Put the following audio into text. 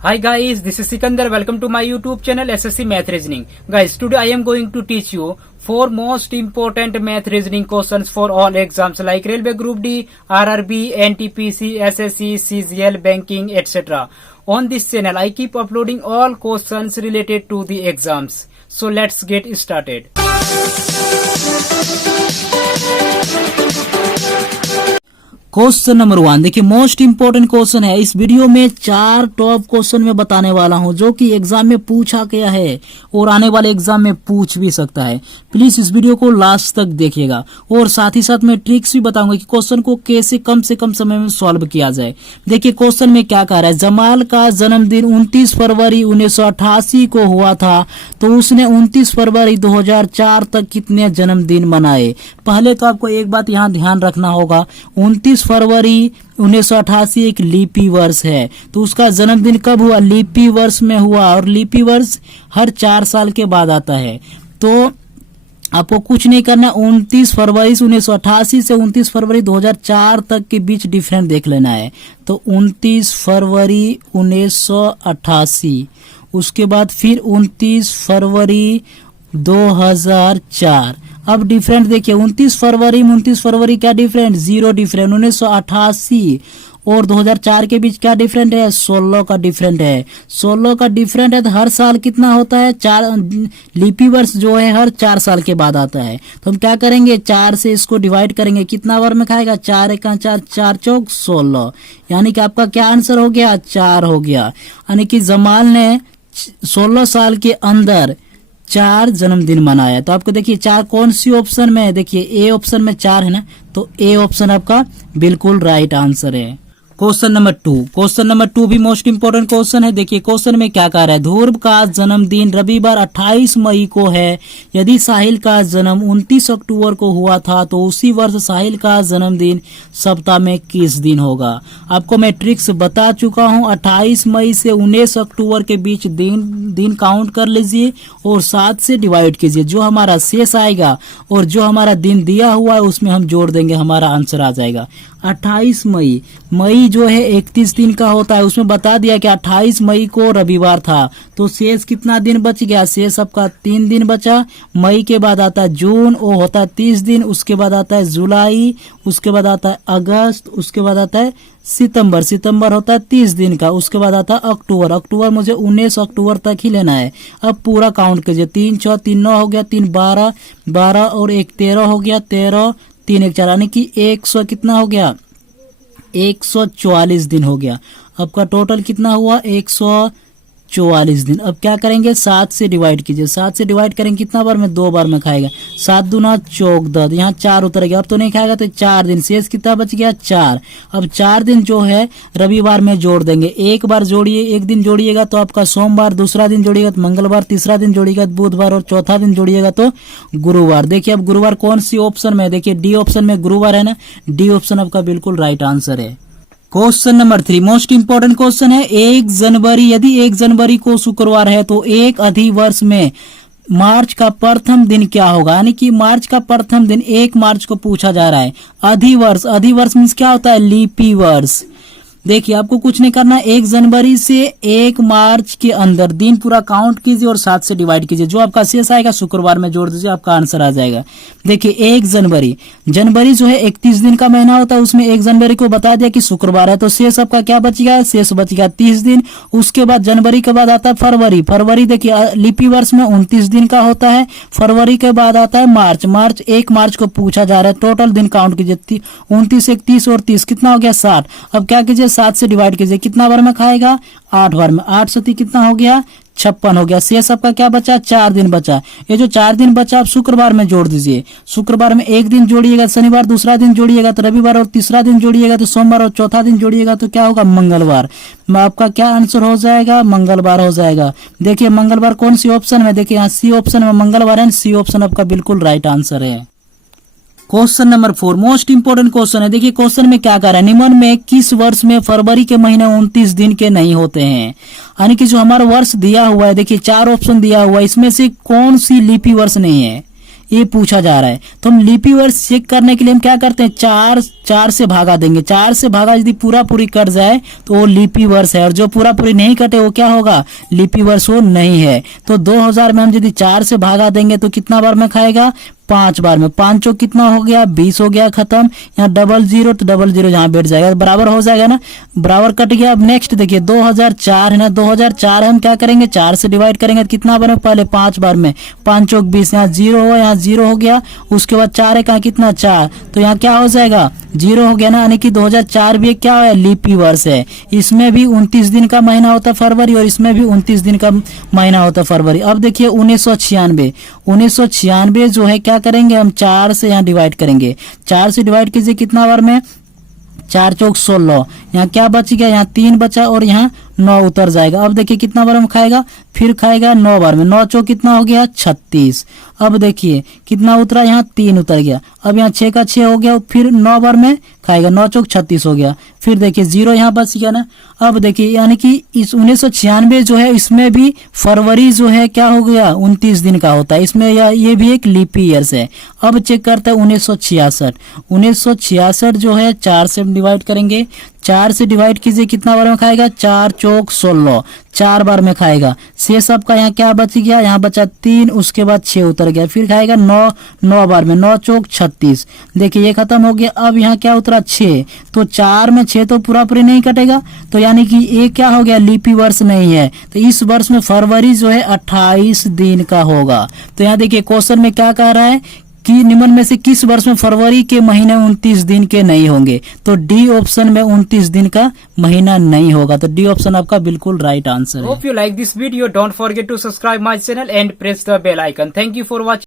Hi guys, this is Sikandar. Welcome to my YouTube channel SSC Math Reasoning. Guys, today I am going to teach you 4 most important math reasoning questions for all exams like Railway Group D, RRB, NTPC, SSC, CHSL, Banking, etc. On this channel, I keep uploading all questions related to the exams. So let's get started. Question number 1 देखिए, most important question है। इस video में 4 top question में बताने वाला हूं जो कि एग्जाम में पूछा गया है और आने वाले एग्जाम में पूछ भी सकता है। प्लीज इस वीडियो को लास्ट तक देखिएगा और साथ ही साथ मैं ट्रिक्स भी बताऊंगा कि क्वेश्चन को कैसे कम से कम समय में सॉल्व किया जाए। देखिए क्वेश्चन में क्या कह रहा है, जमाल का जन्मदिन 29 फरवरी 1988 को हुआ था, तो उसने 29 फरवरी 2004 तक कितने जन्मदिन मनाए। पहले तो आपको एक बात यहाँ ध्यान रखना होगा, 29 फरवरी 1988 एक लीपी वर्ष है, तो उसका जन्मदिन कब हुआ, लीपी वर्ष में हुआ, और लीपी वर्ष हर 4 साल के बाद आता है। तो आपको कुछ नहीं करना, 29 फरवरी 1988 से 29 फरवरी 2004 तक के बीच डिफरेंट देख लेना है। तो 29 फरवरी 1988, उसके बाद फिर 29 फरवरी 2004। अब डिफरेंट देखिए, 29 फरवरी में 29 फरवरी क्या डिफरेंट, 0 डिफरेंट। 1988 और 2004 के बीच क्या डिफरेंट है, 16 का डिफरेंट है। 16 का डिफरेंट है तो हर साल कितना होता है, 4। लीपी वर्ष जो है हर 4 साल के बाद आता है। तो हम क्या करेंगे, 4 से इसको डिवाइड करेंगे, कितना बार में खाएगा, 4 एका 4, 4 चौक 16, यानी कि आपका क्या आंसर हो गया, 4 हो गया। यानी कि जमाल ने 16 साल के अंदर 4 जन्मदिन मनाया। तो आपको देखिए 4 कौन सी ऑप्शन में है, देखिए ए ऑप्शन में 4 है ना, तो ए ऑप्शन आपका बिल्कुल राइट आंसर है। क्वेश्चन नंबर 2, क्वेश्चन नंबर 2 भी मोस्ट इंपोर्टेंट क्वेश्चन है। देखिए क्वेश्चन में क्या कह रहा है, ध्रुव का जन्मदिन रविवार 28 मई को है, यदि साहिल का जन्म 29 अक्टूबर को हुआ था तो उसी वर्ष साहिल का जन्मदिन सप्ताह में किस दिन होगा। आपको मैं ट्रिक्स बता चुका हूं, 28 मई से 19 अक्टूबर के बीच दिन काउंट कर लीजिए और 7 से डिवाइड कीजिए, जो हमारा शेष आएगा और जो हमारा दिन दिया हुआ है उसमें हम जोड़ देंगे, हमारा आंसर आ जाएगा। 28 मई जो है 31 दिन का होता है, उसमें बता दिया कि 28 मई को रविवार था, तो शेष कितना दिन बच गया, शेष आपका 3 दिन बचा। मई के बाद आता है जून, वो होता है 30 दिन, उसके बाद आता है जुलाई, उसके बाद आता है अगस्त, उसके बाद आता है सितंबर होता है 30 दिन का, उसके बाद आता है अक्टूबर मुझे 19 अक्टूबर तक ही लेना है। अब पूरा काउंट कीजिए, 3 6 3 9 हो गया, 3 12 और 1 13 हो गया, 13 3 1 4, यानी कि 100 कितना हो गया, 144 दिन हो गया। आपका टोटल कितना हुआ, 144 दिन। अब क्या करेंगे, 7 से डिवाइड कीजिए, 7 से डिवाइड करेंगे कितना बार में, 2 बार में खाएगा, 7 दूना 14, यहाँ 4 उतर गया, अब तो नहीं खाएगा, तो 4 दिन, शेष कितना बच गया, 4। अब 4 दिन जो है रविवार में जोड़ देंगे, एक बार जोड़िए, एक दिन जोड़िएगा तो आपका सोमवार, दूसरा दिन जोड़िएगा तो मंगलवार, तीसरा दिन जोड़िएगा तो बुधवार और चौथा दिन जोड़िएगा तो गुरुवार। देखिए अब गुरुवार कौन सी ऑप्शन में है, देखिए डी ऑप्शन में गुरुवार है ना, डी ऑप्शन आपका बिल्कुल राइट आंसर है। Question number 3 most important question है, 1 जनवरी, यदि 1 जनवरी को शुक्रवार है तो एक अधिवर्ष में मार्च का प्रथम दिन क्या होगा। यानी कि मार्च का प्रथम दिन 1 मार्च को पूछा जा रहा है। अधिवर्ष मीन्स क्या होता है, लीपी वर्ष। देखिए आपको कुछ नहीं करना, 1 जनवरी से 1 मार्च के अंदर दिन पूरा काउंट कीजिए और 7 से डिवाइड कीजिए, जो आपका शेष आएगा शुक्रवार में जोड़ दीजिए, आपका आंसर आ जाएगा। देखिए 1 जनवरी जो है 31 दिन का महीना होता है, उसमें 1 जनवरी को बता दिया कि शुक्रवार है, तो शेष आपका क्या बच गया, शेष बच गया 30 दिन। उसके बाद जनवरी के बाद आता है फरवरी देखिए लिपि वर्ष में 29 दिन का होता है। फरवरी के बाद आता है मार्च 1 मार्च को पूछा जा रहा है, टोटल दिन काउंट कीजिए, 29 1 30 और 30 कितना हो गया, 60। अब क्या कीजिए, 7 से डिवाइड कीजिए, कितना बार में खाएगा, 8 बार में, 8 से कितना हो गया, 56 हो गया। शेष आपका क्या बचा, 4 दिन बचा। ये जो 4 दिन बचा आप शुक्रवार में जोड़ दीजिए, शुक्रवार में 1 दिन जोड़िएगा शनिवार, दूसरा दिन जोड़िएगा तो रविवार और तीसरा दिन जोड़िएगा तो सोमवार और चौथा दिन जोड़िएगा तो क्या होगा, मंगलवार। आपका क्या आंसर हो जाएगा, मंगलवार हो जाएगा। देखिए मंगलवार कौन सी ऑप्शन में, देखिए यहाँ सी ऑप्शन में मंगलवार है, सी ऑप्शन आपका बिल्कुल राइट आंसर है। Question number 4 most important question है। देखिए क्वेश्चन में क्या कह रहा है, निम्न में किस वर्ष में फरवरी के महीने 29 दिन के नहीं होते हैं। यानी कि जो हमारा वर्ष दिया हुआ है, देखिए 4 ऑप्शन दिया हुआ है, इसमें से कौन सी लीपी वर्ष नहीं है, ये पूछा जा रहा है। तो हम लीपी वर्ष चेक करने के लिए हम क्या करते हैं, चार से भागा देंगे। 4 से भागा यदि पूरा पूरी कट जाए तो वो लीपी वर्ष है, और जो पूरा पूरी नहीं कटे वो क्या होगा, लीपी वर्ष वो नहीं है। तो 2000 में हम यदि 4 से भागा देंगे तो कितना बार में खाएगा, 5 बार में। 5 चौक कितना हो गया, 20 हो गया, खत्म। यहाँ डबल जीरो तो डबल जीरो यहाँ बैठ जाएगा, बराबर हो जाएगा ना, बराबर कट गया। अब नेक्स्ट देखिए 2004 है ना, 2004 हम क्या करेंगे, 4 से डिवाइड करेंगे तो कितना बार में, पहले 5 बार में। 5 चौक 20, यहाँ जीरो हुआ, यहाँ जीरो हो गया, उसके बाद 4 है कहाँ, कितना 4, तो यहाँ क्या हो जाएगा, जीरो हो गया ना, यानी कि 2004 भी क्या है, लीपी वर्ष है। इसमें भी 29 दिन का महीना होता है फरवरी, और इसमें भी 29 दिन का महीना होता है फरवरी। अब देखिए 1996 जो है क्या करेंगे हम, 4 से यहाँ डिवाइड करेंगे। 4 से डिवाइड कीजिए कितना बार में, 4 चौक 16, यहाँ क्या बच गया, यहाँ 3 बचा और यहाँ 9 उतर जाएगा। अब देखिए कितना बार में खाएगा, फिर खाएगा 9 बार में। 9 चौक कितना हो गया, 36। अब देखिए कितना उतरा, यहाँ 3 उतर गया। अब यहाँ 6 का 6 हो गया, फिर 9 बार में खाएगा, 9 चौक 36 हो गया। फिर देखिए 0 यहाँ बच गया ना। अब देखिए यानी कि इस 1996 जो है इसमें भी फरवरी जो है क्या हो गया, 29 दिन का होता है इसमें, ये भी एक लीपी ईयर्स है। अब चेक करते हैं 1966 जो है 4 से डिवाइड करेंगे। 4 से डिवाइड कीजिए कितना बार में खाएगा, 4 चौक 16, 4 बार में खाएगा। शेष आपका यहाँ क्या बच गया, यहाँ बचा 3, उसके बाद 6 उतर गया, फिर खाएगा 9 बार में, 9 चौक 36। देखिए ये खत्म हो गया। अब यहाँ क्या उतरा, 6, तो 4 में 6 तो पूरा पूरी नहीं कटेगा, तो यानी कि ये क्या हो गया, लीपी वर्ष नहीं है। तो इस वर्ष में फरवरी जो है 28 दिन का होगा। तो यहाँ देखिए क्वेश्चन में क्या कह रहा है कि निम्न में से किस वर्ष में फरवरी के महीने 29 दिन के नहीं होंगे, तो डी ऑप्शन में 29 दिन का महीना नहीं होगा। तो डी ऑप्शन आपका बिल्कुल राइट आंसर है। Hope you like this video, don't forget to subscribe my channel and press the bell icon. Thank you for watching.